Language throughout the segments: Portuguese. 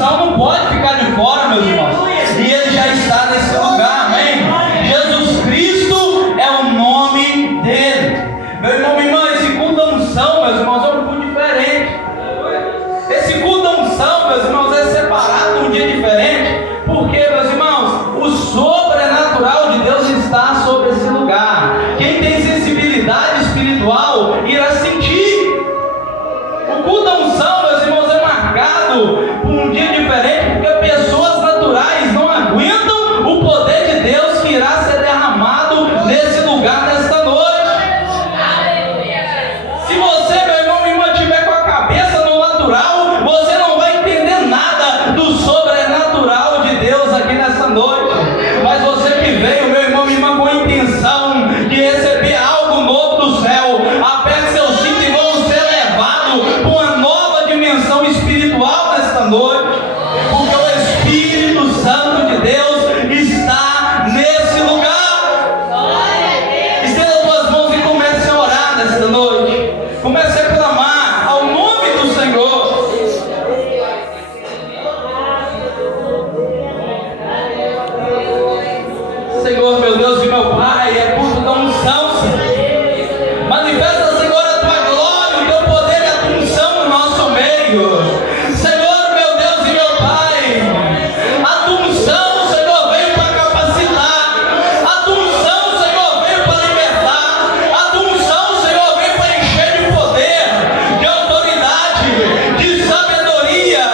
unção não pode ficar de fora, meus irmãos. E ele já está nesse lugar, amém? Jesus Cristo é o nome dele. Meu irmão, minha irmã, esse culto da unção, meus irmãos, é um culto diferente. Esse culto da unção, meus irmãos, é separado um dia diferente. Porque, meus irmãos, o sobrenatural de Deus está sobre esse lugar. Quem tem sensibilidade espiritual irá sentir. O culto da unção, meus irmãos, é marcado por um dia diferente, porque pessoas naturais não aguentam o poder de Deus que irá ser derramado nesse lugar, nesta noite. Se você, meu irmão, minha irmã, estiver com a cabeça no natural, você não vai entender nada do sobrenatural de Deus aqui nessa noite. Mas você que veio, meu irmão, minha irmã, com a intenção de receber algo novo do céu, aperte seu cinto e vamos ser levados para uma nova dimensão espiritual nesta noite, porque o Espírito Santo de Deus está nesse lugar. Estenda suas mãos e comece a orar nesta noite. Comece a clamar ao nome do Senhor. Senhor, meu Deus e meu Pai, é culto da unção, Senhor. Manifesta, Senhor, a tua glória, o teu poder e a tua unção no nosso meio. Senhor, meu Deus e meu Pai, a tua unção, Senhor, veio para capacitar. A tua unção, Senhor, veio para libertar. A tua unção, Senhor, veio para encher de poder, de autoridade, de sabedoria.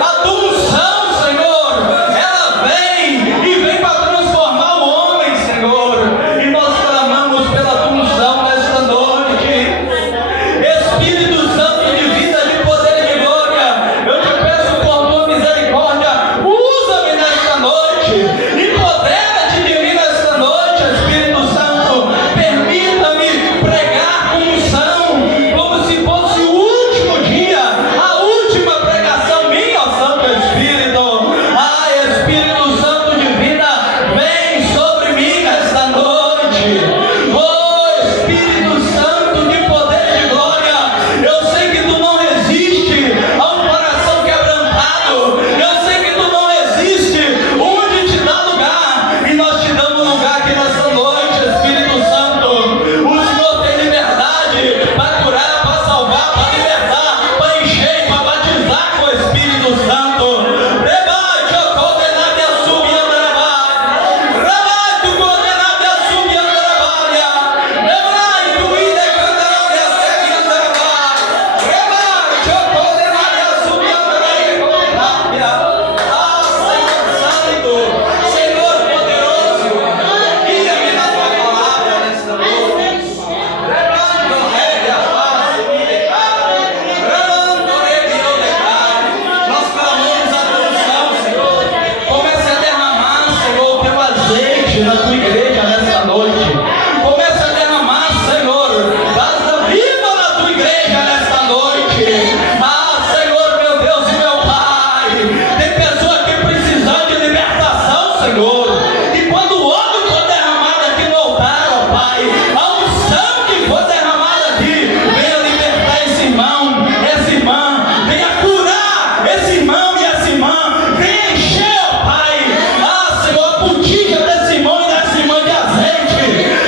A tua unção, Senhor, ela vem e vem para transformar o homem, Senhor. E nós clamamos pela tua unção nesta noite. Espírito Santo de vida, de poder e de glória, eu te peço por tua misericórdia, usa-me nesta noite, empodera-te de mim nesta noite, Espírito Santo. Permita-me pregar com unção, como se fosse o último dia, a última pregação minha, ó Santo Espírito. Ai, Espírito Santo de vida, vem sobre mim nesta noite. Oh, Espírito Santo de poder e de glória, eu sei que tu não resiste a um coração quebrantado. Eu sei que tu não resiste onde te dá lugar, e nós te damos lugar aqui nessa noite, Espírito Santo. O Senhor tem liberdade para curar, para salvar, para libertar, para encher, para batizar com o Espírito Santo. Rebate, ó, condenado e assume a trabalho. Rebate, o condenado e assume a trabalho. Rebate, o ida e condenado e assume a trabalho. Rebate, ó, condenado e assume a trabalho. Ah, Senhor Santo, Senhor poderoso, guia-me na tua palavra nesta noite. Rebate, ó, rege a paz, me declara. Rebate, ó, rege o declara. Nós clamamos a tua unção, Senhor. Comece a derramar, Senhor, o teu azeite na tua igreja nesta noite. Comece a derramar, Senhor, brasa viva na tua igreja nesta noite. Ah, Senhor, meu Deus e meu Pai, tem pessoa aqui precisando de libertação, Senhor. E quando o óleo for derramado aqui no altar, ó Pai, a unção que for derramada aqui, venha libertar esse irmão, essa irmã, venha curar esse irmão e essa irmã, venha encher, ó Pai, ah, Senhor, a botija desse irmão e dessa irmã de azeite.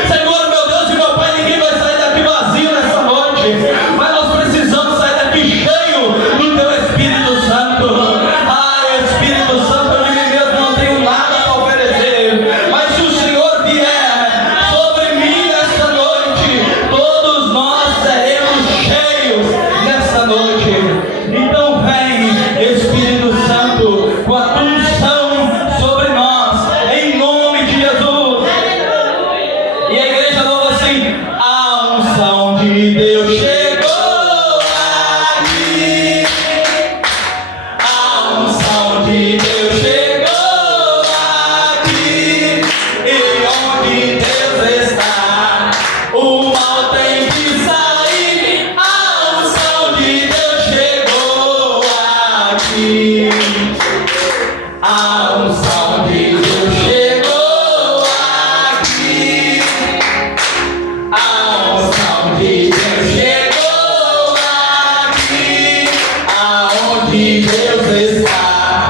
Senhor, meu Deus e meu Pai, ninguém vai sair daqui vazio nessa noite, mas nós precisamos sair daqui cheio do teu Espírito Santo. Ah, Espírito Santo, eu de mim mesmo não tenho nada a oferecer, mas se o Senhor vier sobre mim nesta noite, todos nós seremos cheios nesta noite. Então vem, Espírito Santo, com a tua unção sobre nós, em nome de Jesus. E a igreja louva assim: a unção de Deus chegou aqui. A unção de Deus chegou aqui. E onde Deus está, o mal tem que sair. A unção de Deus chegou aqui. A unção de Deus chegou aqui. A unção de Deus chegou aqui. Aonde Deus está,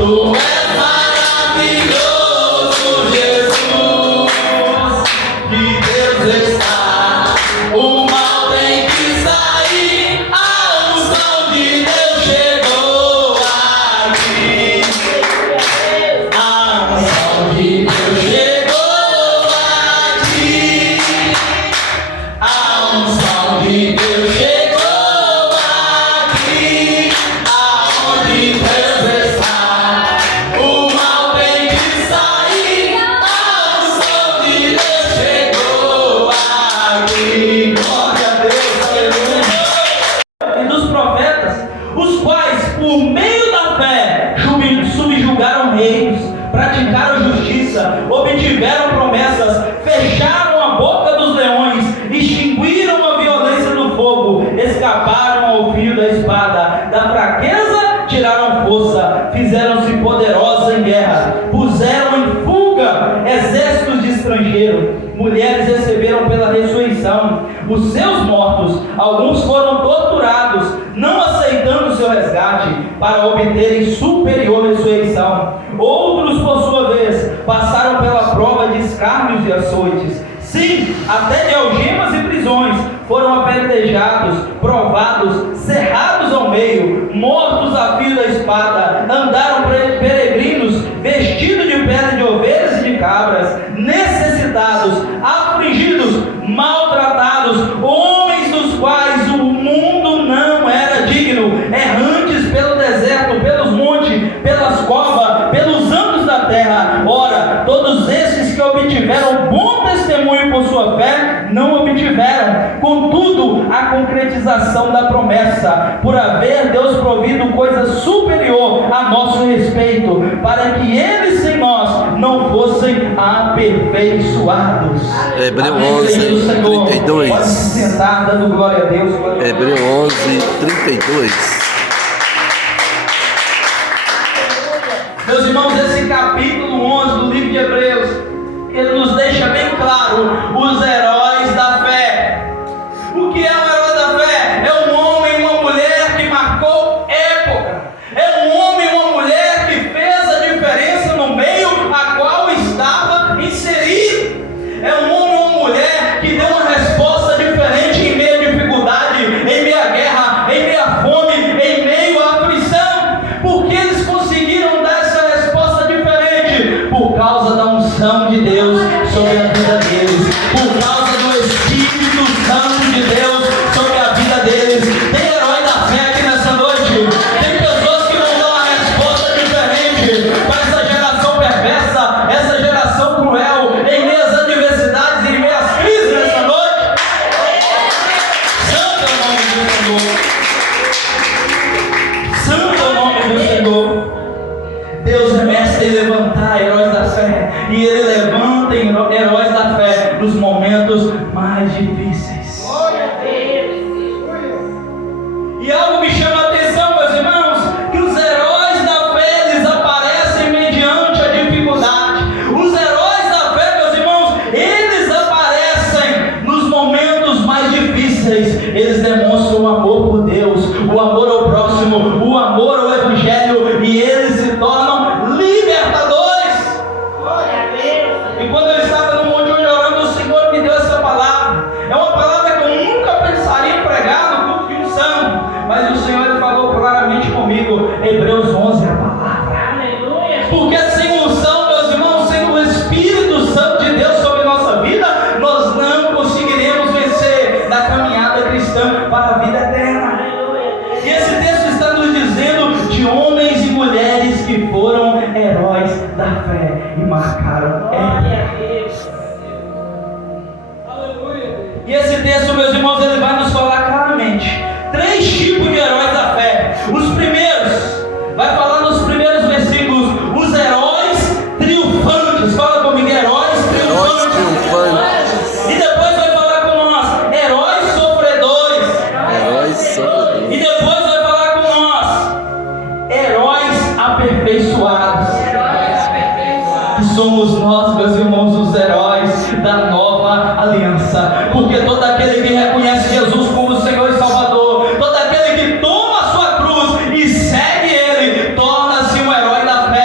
Tu és maravilhoso, Jesus, que Deus está. O mal tem que sair, a unção de Deus chegou aqui. A unção de Deus chegou aqui. A unção de Deus chegou aqui. Aonde Deus está, o mal tem que sair. A unção de Deus chegou aqui. Glória a Deus, aleluia. E dos profetas, os quais, por meio da fé, subjugaram reinos, praticaram justiça, obtiveram promessas, fecharam a boca dos leões, extinguiram a violência do fogo, escaparam ao fio da espada, da fraqueza tiraram força, fizeram-se poderosos em guerra, puseram em fuga exércitos de estrangeiro, mulheres receberam pela ressurreição os seus mortos, alguns foram torturados, não aceitando o seu resgate, para obterem superior ressurreição. Outros, por sua vez, passaram pela prova de escárnios e açoites. Sim, até de algemas e prisões, foram apedrejados, provados, cerrados ao meio, mortos a fio da espada, andaram peregrinos, vestidos de pele de ovelhas e de cabras, necessitados, afligidos, maltratados, homens dos quais o mundo não era digno, errantes pelo deserto, pelos montes, pelas covas, pelos anos da terra. Ora, todos esses que obtiveram bom testemunho por sua fé, não obtiveram, contudo, a concretização da promessa, por haver Deus provido coisa superior a nosso respeito, para que eles sem nós não fossem aperfeiçoados. Hebreu 11:32. Pode se sentar, dando glória a Deus. Hebreu 11:32. Meus irmãos, esse capítulo 11 do livro de Hebreus, ele nos deixa bem claro os heróis da fé. O que é um herói da fé? É um homem e uma mulher que marcou época. É um homem e uma mulher que fez a diferença no meio a qual estava inserido. É um homem e uma mulher que deu uma resposta diferente em meio à dificuldade, em meio à guerra, em meio à fome, em meio à aflição. Porque eles conseguiram dar essa resposta diferente? Por causa da unção de Deus sobre a vida deles, por causa do Espírito Santo de Deus sobre a vida deles. Tem herói da fé aqui nessa noite. Tem pessoas que vão dar uma resposta diferente para essa geração perversa, essa geração cruel, em meio às adversidades, em meio às crises nessa noite. Santo é o nome do Senhor. Santo é o nome do Senhor. Deus é mestre em levantar heróis da fé, e Ele levanta heróis da fé nos momentos mais difíceis. E algo me chama a atenção, meus irmãos, que os heróis da fé, eles aparecem mediante a dificuldade. Os heróis da fé, meus irmãos, eles aparecem nos momentos mais difíceis. Eles demonstram o amor por Deus, o amor ao próximo, o amor ao Evangelho, e eles se tornam libertadores. E quando eu estava no monte onde orando, o Senhor me deu essa palavra. É uma palavra que eu nunca pensaria em pregar no culto de unção, mas o Senhor ele falou claramente comigo. Hebreus 11 é a palavra. Aleluia. Porque sem unção, meus irmãos, sem o Espírito Santo de Deus sobre a nossa vida, nós não conseguiremos vencer na caminhada cristã para a vida eterna. E esse texto está nos dizendo de homens e mulheres que foram heróis da fé e marcaram época. E esse texto, meus irmãos, ele vai nos falar claramente 3 tipos de heróis da fé. Os primeiros, vai falar nos primeiros versículos, os heróis triunfantes. Fala comigo, heróis triunfantes. E depois vai falar com nós, heróis sofredores. E depois vai falar com nós, heróis aperfeiçoados. Somos nós, meus irmãos, os heróis da nova aliança. Porque todo aquele que reconhece Jesus como Senhor e Salvador, todo aquele que toma a sua cruz e segue Ele, torna-se um herói da fé.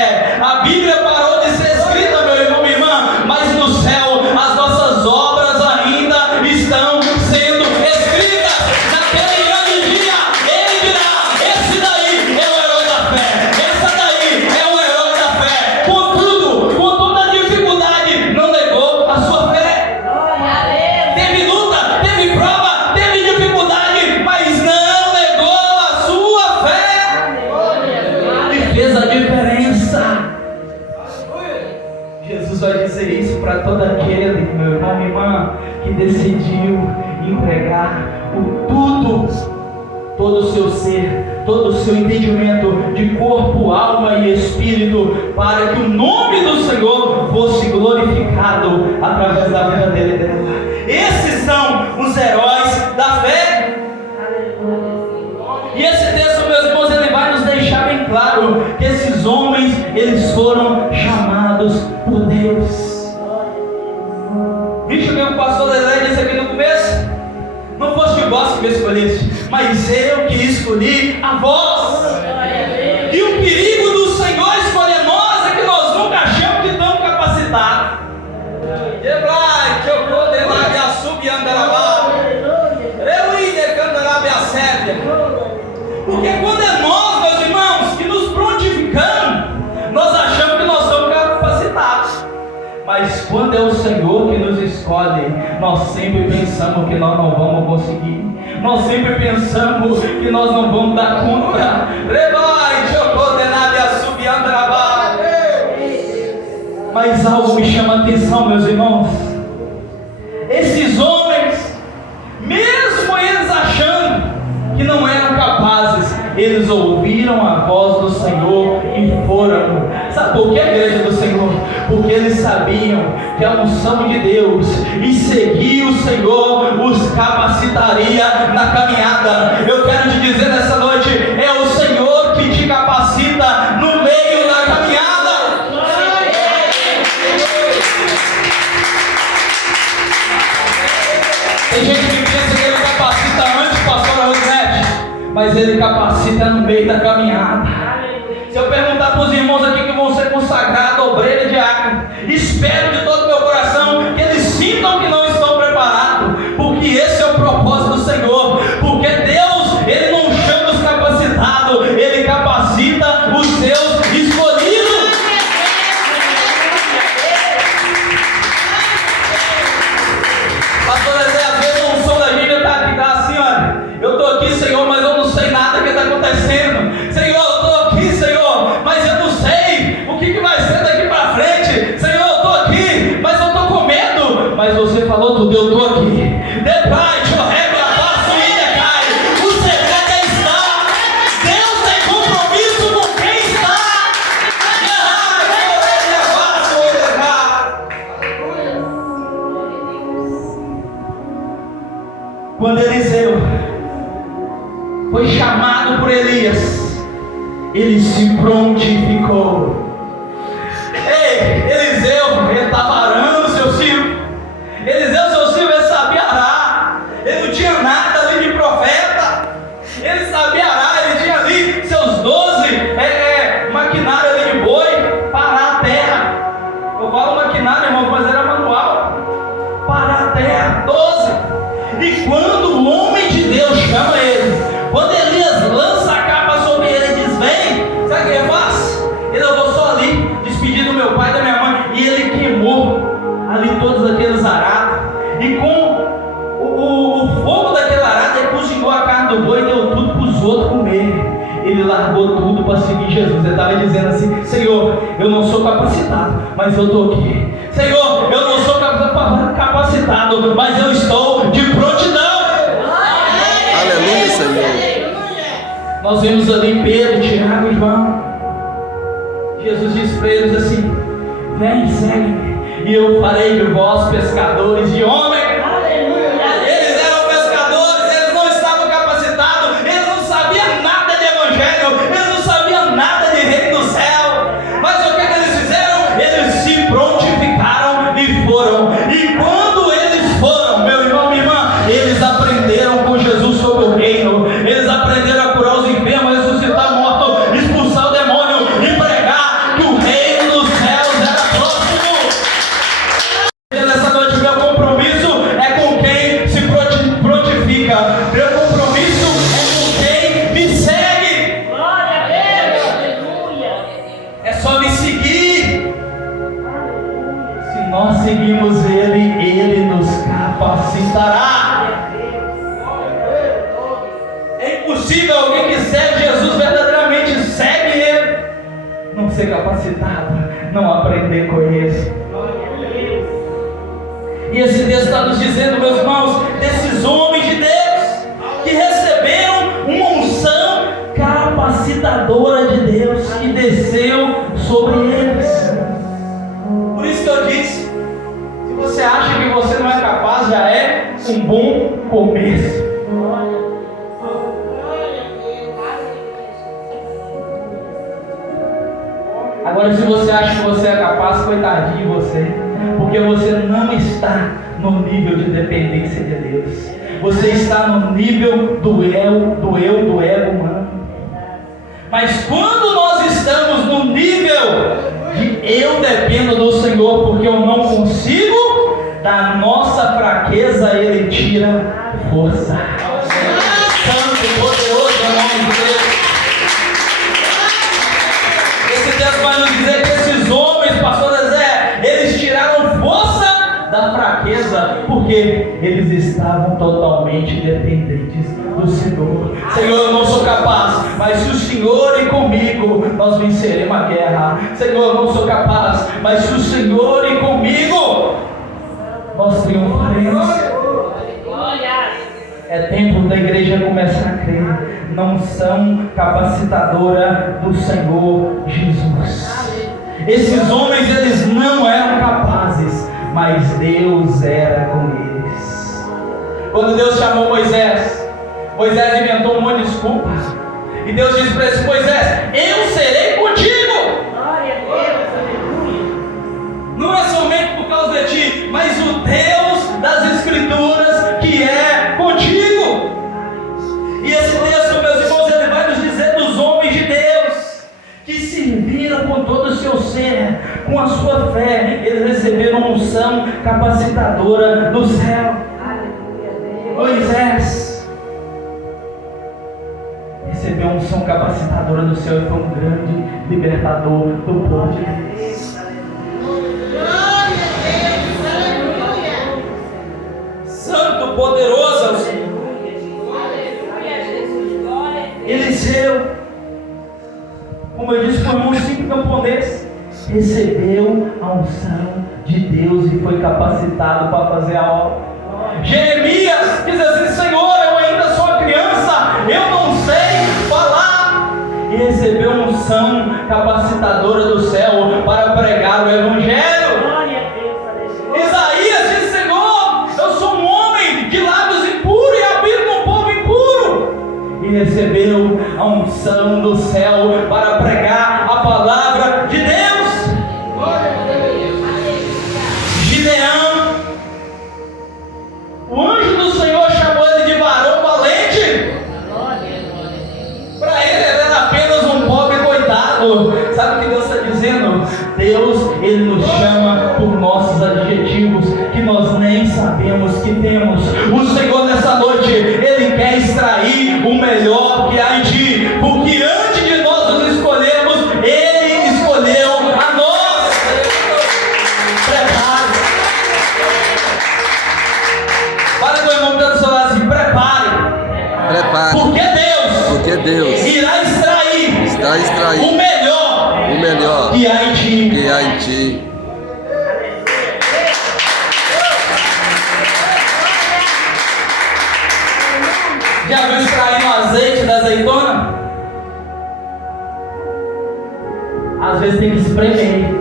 dizer isso para todo aquele, meu irmão, minha irmã, que decidiu entregar o tudo, todo o seu ser, todo o seu entendimento de corpo, alma e espírito, para que o nome do Senhor fosse glorificado através da vida dele e dela. Esses são os heróis da fé. E esse texto, meus irmãos, ele vai nos deixar bem claro que esses homens, eles foram chamados por Deus. Vixe, o que o pastor Lelé disse aqui no começo? Não foste vós que me escolheste, mas eu que escolhi a vós. E o perigo do Senhor escolher nós é que nós nunca achamos que estamos capacitados. Porque quando é nós, meus irmãos, que nos prontificamos, nós achamos que nós somos capacitados. Mas quando é o Senhor que nos escolhe, nós sempre pensamos que nós não vamos conseguir. Nós sempre pensamos que nós não vamos dar conta. Mas algo me chama a atenção, meus irmãos. Esses homens, mesmo eles achando que não eram capazes, eles ouviram a voz do Senhor e foram. Sabe por que, a igreja do Senhor? Porque eles sabiam que a unção de Deus e seguir o Senhor os capacitaria na caminhada. Eu quero te dizer nessa noite, é o Senhor que te capacita no meio da caminhada. Tem gente que pensa que ele capacita antes, pastora Rosinete, mas ele capacita no meio da caminhada. Se eu perguntar para os irmãos aqui que vão ser consagrados, obreiro e diácono, espero de todo o meu coração que eles sintam que não estão preparados, porque esse é o propósito do Senhor. Porque Deus, ele não chama os capacitados, ele capacita os seus escolhidos. Pastor Zé, às vezes o som da Bíblia está assim, olha, eu estou aqui, Senhor, mas eu não sei nada que está acontecendo. Senhor, eu estou aqui, Senhor, mas eu não sei o que vai ser daqui para frente. Senhor, eu estou aqui, mas eu estou com medo. Mas você falou tudo, eu estou aqui. Depois, o segredo é estar. Deus tem compromisso com quem está. Quando Eliseu foi chamado por Elias, ele se prontificou. Ei, Eliseu, ele estava arando seu silvo. Eliseu, seu silvo, ele sabia arar. Ele não tinha nada ali de profeta. Ele sabia arar, ele tinha ali seus 12 maquinários ali de boi para arar a terra. Eu falo maquinário, irmão, mas era manual. Parar a terra, 12. E quando o homem de Deus chama ele, quando Elias lança a capa sobre ele e diz: vem, sabe o que ele faz? Eu vou só ali, despedir do meu pai e da minha mãe. E ele queimou ali todos aqueles arados. E com o fogo daquele arado, ele cozinhou a carne do boi e deu tudo para os outros comer. Ele largou tudo para seguir Jesus. Ele estava dizendo assim: Senhor, eu não sou capacitado, mas eu estou aqui. Senhor, eu não sou capacitado, mas eu estou de prontidão. Aleluia, Senhor. Nós vemos ali Pedro, Tiago e João. Jesus disse para eles assim: vem, segue-me, e eu farei de vós pescadores de homens. Eles eram pescadores, eles não estavam capacitados, eles não sabiam nada de evangelho, eles não sabiam nada de reino do céu. Mas o que eles fizeram? Eles se prontificaram e foram. E quando eles foram, meu irmão, minha irmã, eles aprenderam com Jesus sobre o reino. Eles aprenderam a curar os enfermos, ressuscitar mortos, expulsar o demônio e pregar que o reino dos céus era próximo. Nessa noite, meu compromisso é com quem se prontifica. Meu compromisso é com quem me segue. Glória a Deus, aleluia. É só me seguir. Se nós seguimos Ele nos capacitará. É impossível alguém que segue Jesus verdadeiramente, segue Ele, não ser capacitado, não aprender com Ele. E esse texto está nos dizendo, meus irmãos, desses homens de Deus que receberam uma unção capacitadora de Deus que desceu sobre eles. Por isso que eu disse, se você acha que você não é capaz, já é um bom começo. Agora, se você acha que você é capaz, coitadinho de você, porque você não está no nível de dependência de Deus. Você está no nível do ego humano. Mas quando nós estamos no nível de eu dependo do Senhor porque eu não consigo, da nossa fraqueza Ele tira força. Santo, poderoso é o nome de Deus. Esse texto vai nos dizer que esses homens, pastor Zé, eles tiraram força da fraqueza porque eles estavam totalmente dependentes do Senhor. Senhor, eu não sou capaz, mas se o Senhor ir comigo, nós venceremos a guerra. Senhor, eu não sou capaz, mas se o Senhor ir comigo, nós triunfaremos. É tempo da igreja começar a crer na unção capacitadora do Senhor Jesus. Esses homens, eles não eram capazes, mas Deus era com eles. Quando Deus chamou Moisés inventou um monte de desculpa. E Deus disse para esse Moisés: eu serei contigo. Glória a Deus, aleluia. Não é somente por causa de ti, mas o Deus das Escrituras que é contigo. E esse texto, meus irmãos, ele vai nos dizer dos homens de Deus que serviram com todo o seu ser, com a sua fé, eles receberam uma unção capacitadora do céu. Moisés recebeu uma unção capacitadora do céu e foi um grande libertador do povo de Deus. Santo, poderoso é o Senhor. Eliseu, como eu disse, formou um simples camponês, recebeu a unção de Deus e foi capacitado para fazer a obra. Jeremias diz assim: Senhor, eu ainda sou uma criança, eu não sei falar. E recebeu uma unção capacitadora do céu para pregar o Evangelho. Glória a Deus, aleluia. Isaías diz: Senhor, eu sou um homem de lábios impuros e habito num povo impuro. E recebeu a unção do céu para pregar a palavra de Deus. Gideão, o anjo do Senhor chamou ele de varão valente. Para ele era apenas um pobre coitado. Sabe o que Deus está dizendo? Deus, Ele nos chama por nossos adjetivos que nós nem sabemos que temos. O Senhor nessa noite, Ele quer extrair o melhor que há em ti, porque antes de nós nos escolhermos, Ele escolheu a nós. Prepare. Para com o irmão que está do seu lado assim: prepare. Porque Deus irá extrair o melhor que há em ti. Já viu extraindo o azeite da azeitona? Às vezes tem que espremer.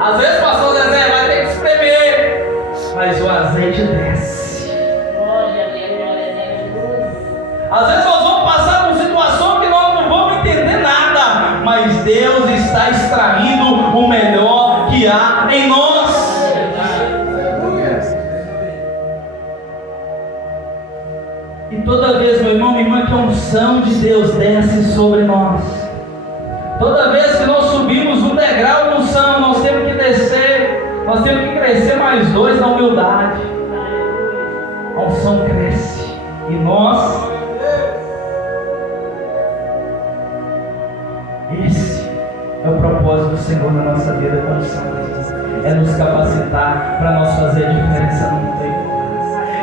Às vezes, pastor Zezé, vai ter que espremer, mas o azeite desce. Glória a Deus, glória a Deus. Às vezes nós vamos passar por situação que nós não vamos entender nada, mas Deus está extraindo o melhor que há em nós. E toda vez, meu irmão, minha irmã, que a unção de Deus desce sobre nós, toda vez que nós subimos um degrau de unção, nós temos que descer, nós temos que crescer mais 2 na humildade. A unção cresce e nós, esse é o propósito do Senhor na nossa vida como santos, é nos capacitar para nós fazer a diferença no mundo,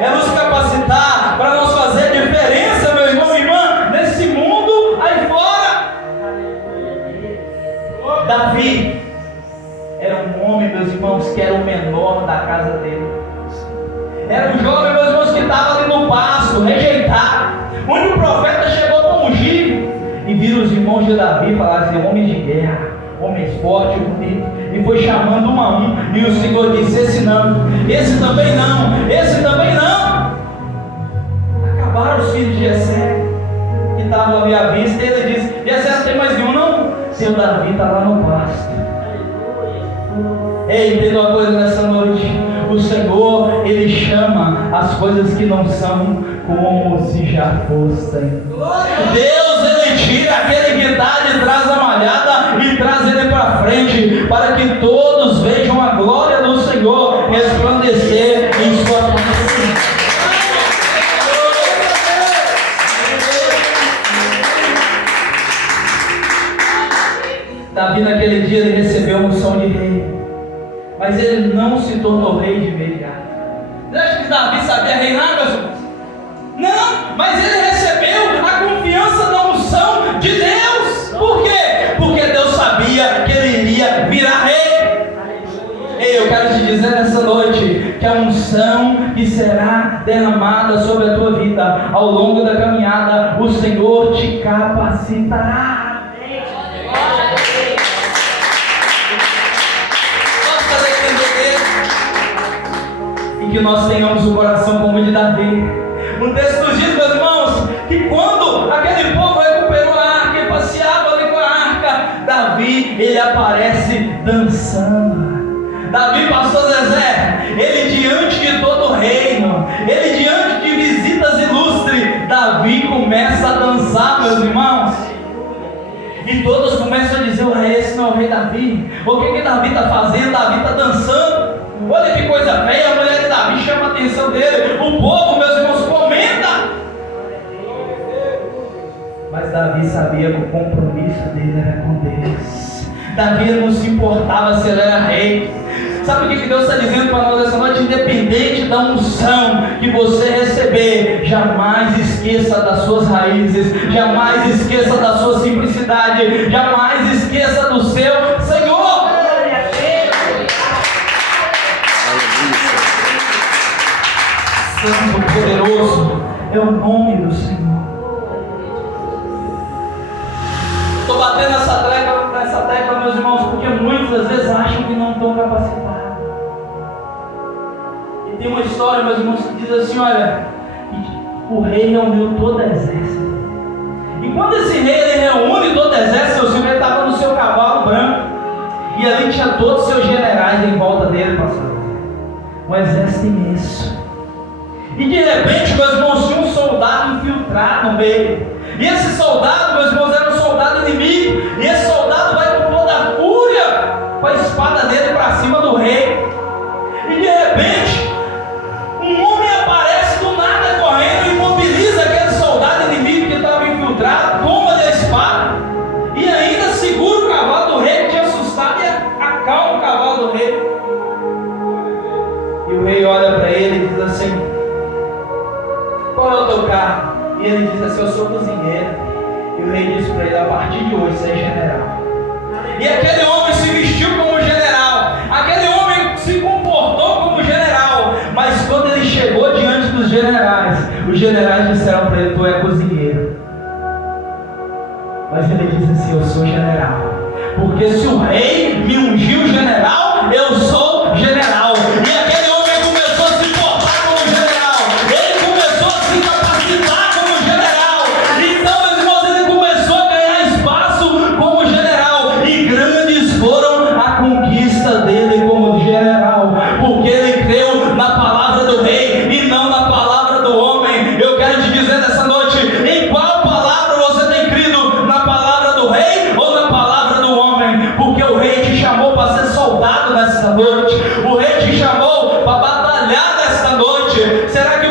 é nos capacitar para nós fazer a diferença, meu irmão, minha irmã, nesse mundo aí fora. Davi Era um homem, meus irmãos, que era o menor da casa dele. Era um jovem, meus irmãos, que estava ali no pasto, rejeitado. Onde o profeta chegou para ungir. E viram os irmãos de Davi falar assim: homens de guerra, homens fortes, bonitos. E foi chamando um a um. E o Senhor disse: esse não, esse também não, esse também não. Acabaram os filhos de Jessé, que estavam ali à vista. E ele disse: Jessé, não tem mais nenhum não? Seu Davi está lá no pasto. Ei, entenda uma coisa nessa noite: o Senhor, Ele chama as coisas que não são como se já fossem. Deus, Ele tira aquele que está de trás da malhada e traz ele para frente, para que todos vejam a glória do Senhor resplandecer em sua face. Davi, naquele dia, ele recebeu a unção de rei, mas ele não se tornou rei de imediato. Você acha que Davi sabia reinar, meus irmãos? Não, mas ele recebeu a confiança da unção de Deus. Por quê? Porque Deus sabia que ele iria virar rei. Ei, eu quero te dizer nessa noite que a unção que será derramada sobre a tua vida ao longo da caminhada, o Senhor te capacitará. E que nós tenhamos o coração como o de Davi. O texto nos diz, meus irmãos, que quando aquele povo recuperou a arca e passeava ali com a arca, Davi, ele aparece dançando. Davi, pastor Zezé, ele diante de todo o reino, ele diante de visitas ilustres, Davi começa a dançar, meus irmãos. E todos começam a dizer: esse não é o rei Davi. O que Davi está fazendo? Davi está dançando. Olha que coisa feia, a mulher de Davi chama a atenção dele. O povo, meus irmãos, comenta. Mas Davi sabia que o compromisso dele era com Deus. Davi não se importava se ele era rei. Sabe o que Deus está dizendo para nós essa noite? Independente da unção que você receber, jamais esqueça das suas raízes, jamais esqueça da sua simplicidade, jamais esqueça do seu Senhor. Santo, poderoso é o nome do Senhor. Estou batendo nessa tecla, meus irmãos, porque muitos às vezes acham que não estão capacitados. E tem uma história, meus irmãos, que diz assim: olha, o rei reuniu todo o exército. E quando esse rei ele reúne todo o exército, o Senhor estava no seu cavalo branco. E ali tinha todos os seus generais em volta dele, pastor. Um exército imenso. E de repente, meus irmãos, tinha um soldado infiltrado no meio. E esse soldado, meus irmãos, era um soldado inimigo. E esse soldado vai com toda a fúria com a espada dele para cima do rei. E de repente, um homem aparece do nada correndo e imobiliza aquele soldado inimigo que estava infiltrado, toma-lhe a espada e ainda segura o cavalo do rei que tinha assustado e acalma o cavalo do rei. E o rei olha para ele e diz assim: qual é o teu cargo? E ele diz assim: eu sou cozinheiro. E o rei disse para ele: a partir de hoje você é general. E aquele homem se vestiu como general, aquele homem se comportou como general. Mas quando ele chegou diante dos generais, os generais disseram para ele: tu é cozinheiro. Mas ele disse assim: eu sou general, porque se o rei me ungiu general, eu sou general. E aquele homem começou a se portar como general, ele começou a se capacitar como general. Então, meus irmãos, ele começou a ganhar espaço como general, e grandes foram a conquista dele como general, porque ele creu na palavra do rei e não na palavra do homem. Eu quero te dizer nessa noite: em qual palavra você tem crido? Na palavra do rei ou na palavra do homem? Porque o rei te chamou para ser soldado nessa noite, o rei te chamou para batalhar nessa noite. Será que